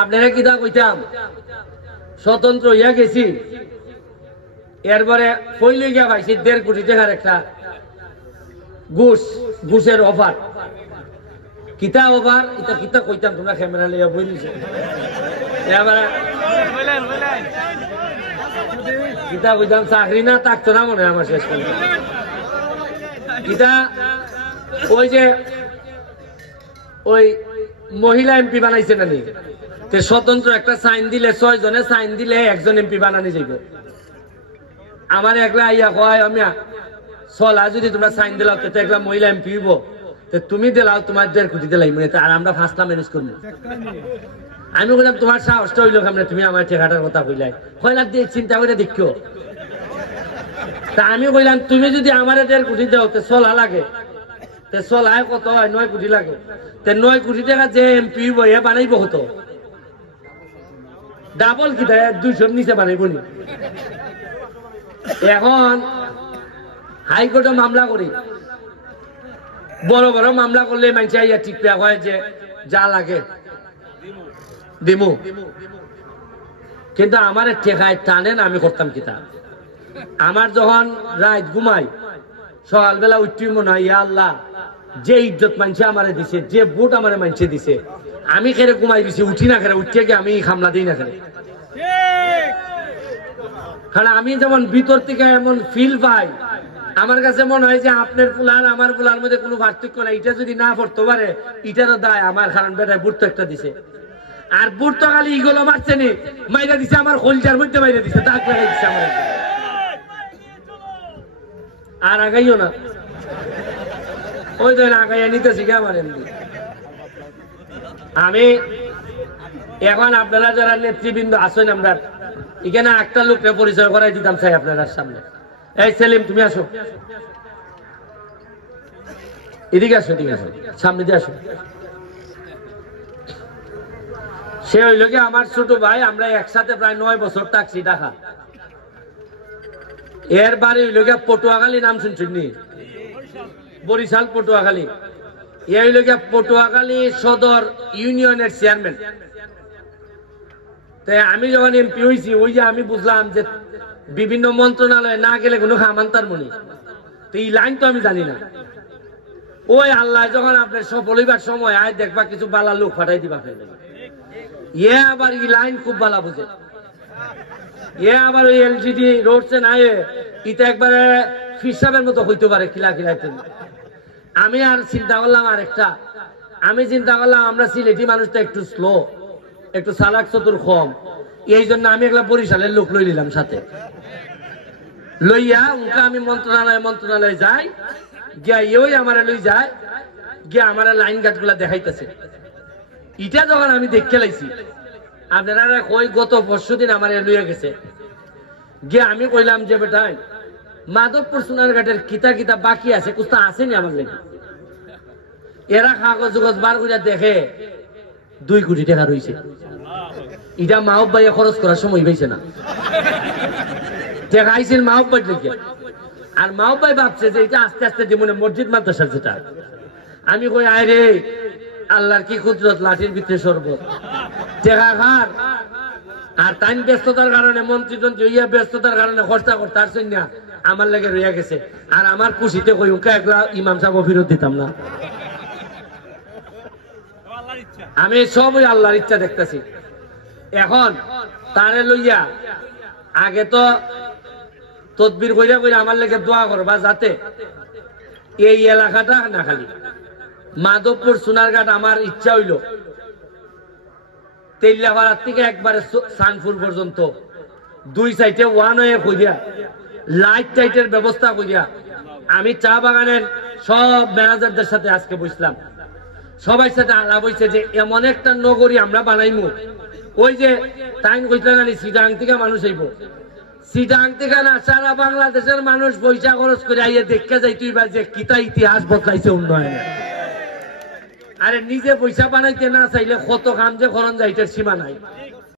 আপনারা কিতা কইতাম স্বতন্ত্র হইয়া গেছি এরপরে পইলে গিয়া পাইছি 1.5 কোটি টাকার একটা ঘুষের অফার কিতা অফার এটা কিতা কইতাম তোমরা ক্যামেরা লইয়া বইলিছো এবারে কিতা কইতাম চাকরি না থাকতো না মনে আমার শেষ করে কিতা ওই যে ওই মহিলা এমপি বানাইছে না নি স্বতন্ত্র একটা সাইন দিলে 6 জনে সাইন দিলে একজন এমপি বানানি যাইব আমার একলা আইয়া কয় আমি চলা যদি তোমরা সাইন দিলাও তো একলা মহিলা এমপি হইব তুমি দিলাও তোমার 1.5 কোটি দিলাই মানে আর আমরা 5টা ম্যানেজ করবো আমি বললাম তোমার সাহসটা হইলো কেমন তুমি আমার টাকাটার কথা কইলাই কয়লা দিয়ে চিন্তা করে দেখিও তা আমি কইলাম তুমি যদি আমার 1.5 কোটি দাও তো চলা লাগে তে চলায় কত হয় 9 কোটি লাগে তে 9 কোটি টাকা যে এমপি হইব এ বানাইব হতো ডাবল কি দেয় 200 নিচে বানাইব নি এখন হাইকোর্টে মামলা করি বড় বড় মামলা করলে মানুষ আইয়া ঠিক হয় যে যা লাগে দিমু কিন্তু আমার ঠেকায় টানে না আমি করতাম কিতা আমার যখন রাত ঘুমাই সকালবেলা উঠি মনে হয় ইয়া আল্লাহ যে ইজ্জত মানুষে আমারে দিছে যে ভোট আমারে মানুষে দিছে আমি খেরে ঘুমাই দিছি উঠি না খেরে উঠে গিয়ে আমি খামলা দিই না খেরে কারণ আমি যেমন ভিতর থেকে এমন ফিল পাই আমার কাছে মনে হয় যে আপনার ফুলার আমার ফুলার মধ্যে কোনো পার্থক্য নাই এটা যদি না পড়তে পারে এটারও দায় আমার কারণ বেটায় বুট তো একটা দিছে আর বুট তো খালি ইগুলো মারছে নি মাইরা দিছে আমার কলজার মধ্যে মাইরা দিছে দাগ লাগাই দিছে আমার আর আগাইও না ওই তো আগাইয়া নিতেছি কে আমার এমনি আমি এখন আপনারা যারা নেতৃবৃন্দ আছেন আমরা এখানে একটা লোককে পরিচয় করাই দিতাম চাই আপনার সামনে এই সেলিম তুমি আসো এদিকে আসো এদিকে আসো সামনে দিয়ে আসো সে হইল কি আমার ছোট ভাই আমরা একসাথে প্রায় 9 বছর থাকছি ঢাকা এর বাড়ি হইল গিয়া পটুয়াখালী নাম শুনছেন নি বরিশাল পটুয়াখালী এ হইল গিয়া পটুয়াখালী সদর ইউনিয়নের চেয়ারম্যান তাই আমি যখন এমপি হয়েছি ওই যে আমি বুঝলাম যে বিভিন্ন মন্ত্রণালয়ে না গেলে কোনো খামান্তার মনি তো এই লাইন তো আমি জানি না ওই আল্লাহ যখন আপনার সফল হইবার সময় আয় দেখবা কিছু বালা লোক ফাটাই দিবা ফেলে এ আবার এই লাইন খুব বালা বুঝে এ আবার ওই এলজিডি রোডসে নাই এটা একবারে ফিসাবের মতো হইতে পারে খিলা খিলাইতে আমি আর চিন্তা করলাম আমি চিন্তা করলাম আমরা সিলেটি মানুষটা একটু স্লো একটু চালাক চতুর কম এই জন্য আমি একলা বরিশালের লোক লই নিলাম সাথে লইয়া উনকা আমি মন্ত্রণালয়ে যাই গিয়া ওই আমারে লই যায় গিয়া আমার লাইন গাছ গুলা দেখাইতেছে এটা যখন আমি দেখতে লাইছি আপনারা কই গত পরশুদিন আমার লইয়া গেছে গিয়া আমি কইলাম যে বেটাই মাধবপুর সোনারঘাটের কিতা কিতা বাকি আছে কুস্তা আসেনি আমার লেগে এরা কাগজ বার করিয়া দেখে 2 কোটি টাকা রয়েছে এটা মাহব ভাইয়া খরচ করার সময় পাইছে না টাকা আইসেন মাহব ভাই লেগে আর মাহব ভাই ভাবছে যে এটা আস্তে আস্তে যেমন মসজিদ মাদ্রাসার যেটা আমি কই আয় রে আল্লাহর কি কুদরত লাঠির ভিতরে শরবত টাকা খার আর টাইম ব্যস্ততার কারণে মন্ত্রী হইয়া ব্যস্ততার কারণে খরচা করতে পারছেন না আমার লাগে রইয়া গেছে আর আমার খুশিতে কই ওকে একলা ইমাম সাহেব ফিরত দিতাম না আমি সবই আল্লাহর ইচ্ছা দেখতেছি এখন তারে লইয়া আগে তো তদবির কইরা কইরা আমার লেগে দোয়া করবা যাতে এই এলাকাটা না খালি মাধবপুর সোনারঘাট আমার ইচ্ছা হইল তেলিয়াপাড়ার থেকে একবারে সানপুর পর্যন্ত 2 সাইডে 1 ওয়ে কইরা লাইট টাইটের ব্যবস্থা কইরা আমি চা বাগানের সব ম্যানেজারদের সাথে আজকে বসলাম সবাই সাথে আলাপ হইছে যে এমন একটা নগরী আমরা বানাইমু ওই যে টাইম কইতে জানি সিটাং থেকে মানুষ আইব সিটাং থেকে না সারা বাংলাদেশের মানুষ পয়সা খরচ করে আইয়ে দেখতে যাই তুই যে কিতা ইতিহাস বদলাইছে উন্নয়নে আরে নিজে পয়সা বানাইতে না চাইলে কত কাম যে খরচ যাইটার সীমা নাই